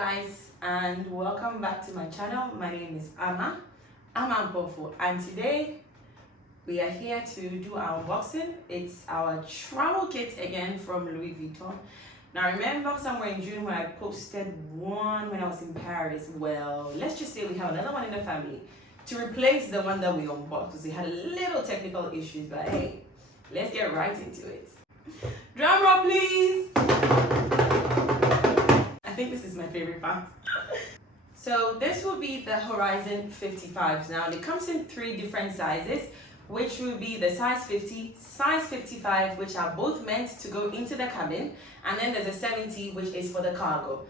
guys, and welcome back to my channel. My name is I'm Ampofo, and today we are here to do our unboxing. It's our travel kit again from Louis Vuitton. Now remember somewhere in June when I posted one when I was in Paris? Well, let's just say we have another one in the family to replace the one that we unboxed because it had a little technical issues, but hey, let's get right into it. Drum roll please! I think this is my favorite part. So this will be the Horizon 55s. Now it comes in three different sizes, which will be the size 50, size 55, which are both meant to go into the cabin, and then there's a 70, which is for the cargo.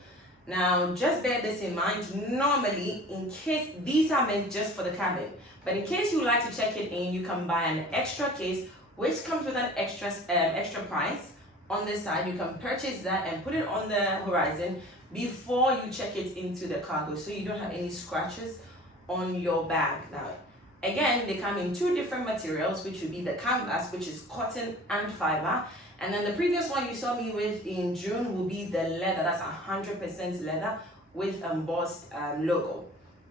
Now just bear this in mind, normally in case these are meant just for the cabin, but in case you like to check it in, you can buy an extra case which comes with an extra price. On this side, you can purchase that and put it on the Horizon before you check it into the cargo, so you don't have any scratches on your bag. Now, again, they come in two different materials, which would be the canvas, which is cotton and fiber, and then the previous one you saw me with in June will be the leather. That's 100% leather with embossed logo.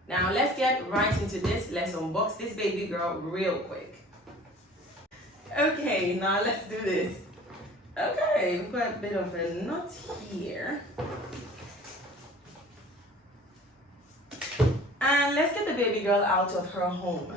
Now, let's get right into this. Let's unbox this baby girl real quick. Okay, now let's do this. Okay, we've got a bit of a knot here. And let's get the baby girl out of her home.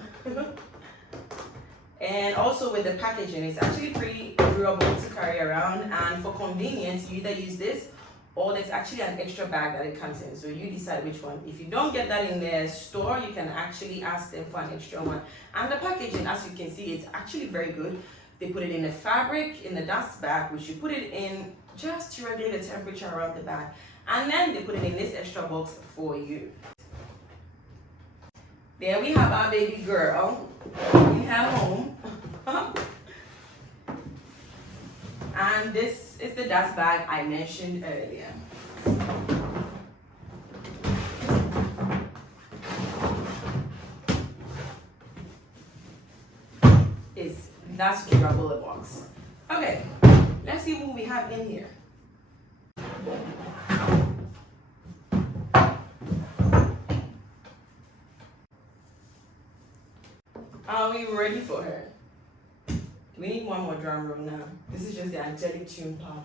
And also with the packaging, it's actually pretty durable to carry around, and for convenience, you either use this or there's actually an extra bag that it comes in. So you decide which one. If you don't get that in the store, you can actually ask them for an extra one. And the packaging, as you can see, it's actually very good. They put it in the fabric, in the dust bag, which you put it in just to regulate the temperature around the bag. And then they put it in this extra box for you. There we have our baby girl. We have home. And this is the dust bag I mentioned earlier. That's durable the box. Okay, let's see what we have in here. Are we ready for her? We need one more drum roll now. This is just the angelic tune part.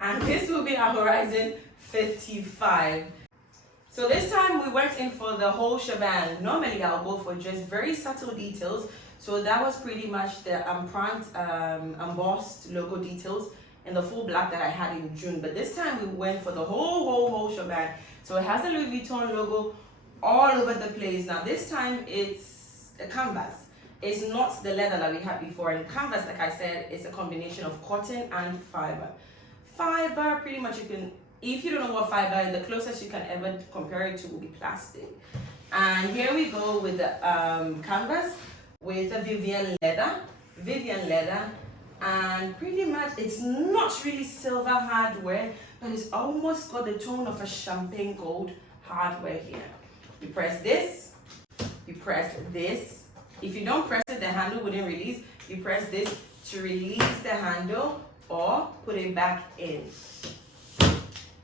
And this will be our Horizon 55. So this time we went in for the whole shebang. Normally I'll go for just very subtle details. So that was pretty much the embossed logo details in the full black that I had in June. But this time we went for the whole shebang. So it has the Louis Vuitton logo all over the place. Now this time it's a canvas. It's not the leather that we had before. And canvas, like I said, is a combination of cotton and fiber. Fiber, pretty much you can, if you don't know what fiber is, the closest you can ever compare it to will be plastic. And here we go with the canvas with a Vivian leather, and pretty much it's not really silver hardware, but it's almost got the tone of a champagne gold hardware here. You press this, you press this. If you don't press it, the handle wouldn't release. You press this to release the handle or put it back in.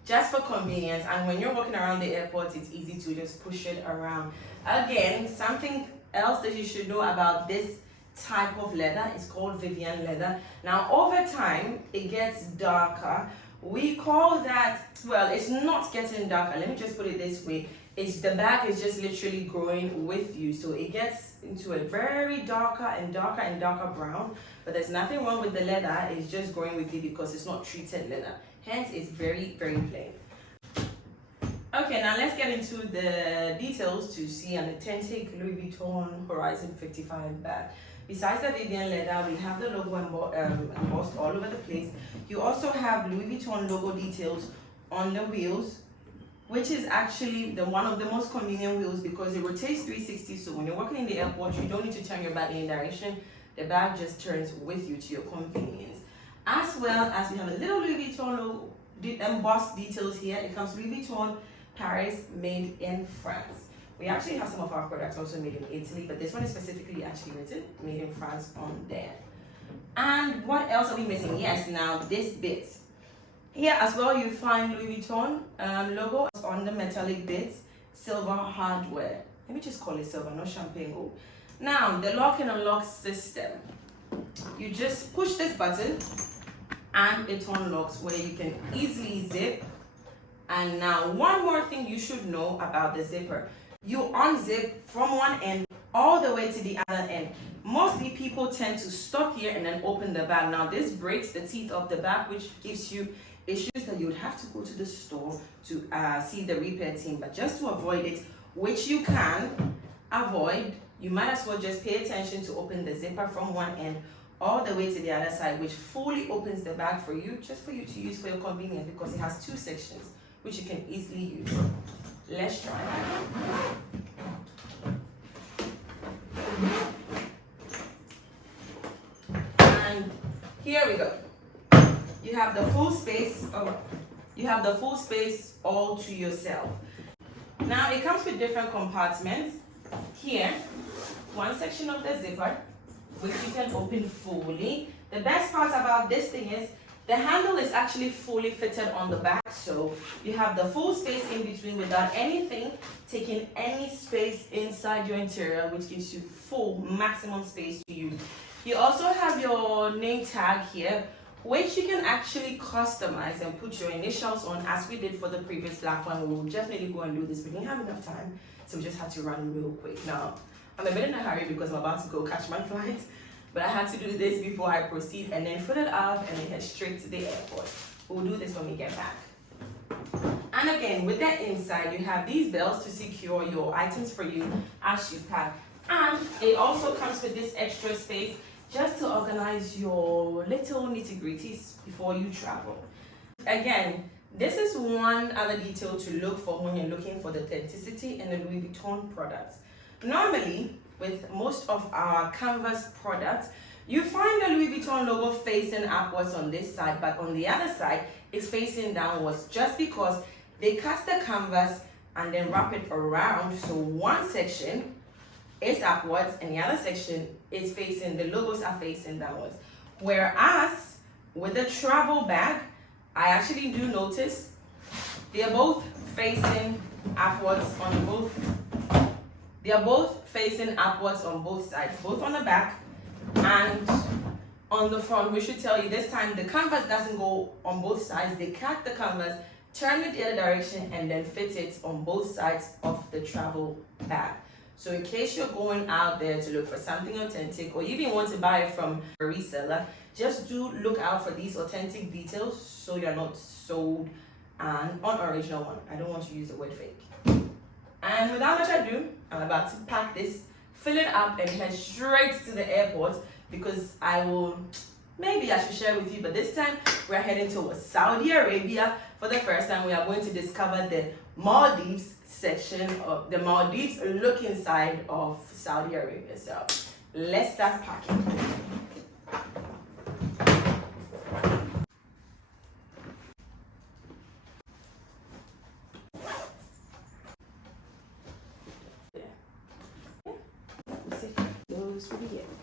Just for convenience, and when you're walking around the airport, it's easy to just push it around. Again, something else that you should know about this type of leather is called Vivian leather. Now over time, it gets darker. We call that, well, it's not getting darker. Let me just put it this way. It's the bag is just literally growing with you. So it gets into a very darker and darker brown, but there's nothing wrong with the leather. It's just growing with you because it's not treated leather. Hence, it's very, very plain. Okay, now let's get into the details to see an authentic Louis Vuitton Horizon 55 bag. Besides the Vivian leather, we have the logo embossed all over the place. You also have Louis Vuitton logo details on the wheels, which is actually one of the most convenient wheels because it rotates 360. So when you're walking in the airport, you don't need to turn your bag in direction. The bag just turns with you to your convenience. As well as we have a little Louis Vuitton logo, embossed details here. It comes Louis Vuitton Paris, made in France. We actually have some of our products also made in Italy, but this one is specifically actually written made in France on there. And what else are we missing? Yes, now this bit, Here as well, you find Louis Vuitton logo on the metallic bits, silver hardware. Let me just call it silver, not champagne gold. Now, the lock and unlock system. You just push this button and it unlocks where you can easily zip. And now, one more thing you should know about the zipper. You unzip from one end all the way to the other end. Mostly people tend to stop here and then open the bag. Now, this breaks the teeth of the bag, which gives you issues that you would have to go to the store to see the repair team. But just to avoid it, which you can avoid, you might as well just pay attention to open the zipper from one end all the way to the other side, which fully opens the bag for you, just for you to use for your convenience, because it has two sections which you can easily use. Let's try that. And here we go. You have the full space. You have the full space all to yourself. Now it comes with different compartments. Here, one section of the zipper, which you can open fully. The best part about this thing is the handle is actually fully fitted on the back, so you have the full space in between without anything taking any space inside your interior, which gives you full maximum space to use. You also have your name tag here, which you can actually customize and put your initials on, as we did for the previous black one. We'll definitely go and do this. We didn't have enough time, so we just had to run real quick. Now, I'm a bit in a hurry because I'm about to go catch my flight, but I had to do this before I proceed and then fill it up and then head straight to the airport. We'll do this when we get back. And again, with that inside, you have these belts to secure your items for you as you pack. And it also comes with this extra space just to organize your little nitty-gritties before you travel. Again, this is one other detail to look for when you're looking for the authenticity in the Louis Vuitton products. Normally, with most of our canvas products, you find the Louis Vuitton logo facing upwards on this side, but on the other side, it's facing downwards, just because they cut the canvas and then wrap it around, so one section is upwards and the other section is facing, the logos are facing downwards. Whereas with the travel bag, I actually do notice they are both facing upwards on both sides, both on the back and on the front. We should tell you this time the canvas doesn't go on both sides. They cut the canvas, turn it the other direction, and then fit it on both sides of the travel bag. So in case you're going out there to look for something authentic, or even want to buy it from a reseller, just do look out for these authentic details so you're not sold an unoriginal one. I don't want to use the word fake. And without much ado, I'm about to pack this, fill it up, and head straight to the airport, because maybe I should share with you, but this time we're heading to Saudi Arabia. For the first time, we are going to discover the Maldives section of the Maldives look inside of Saudi Arabia. So let's start packing. Those for the airport.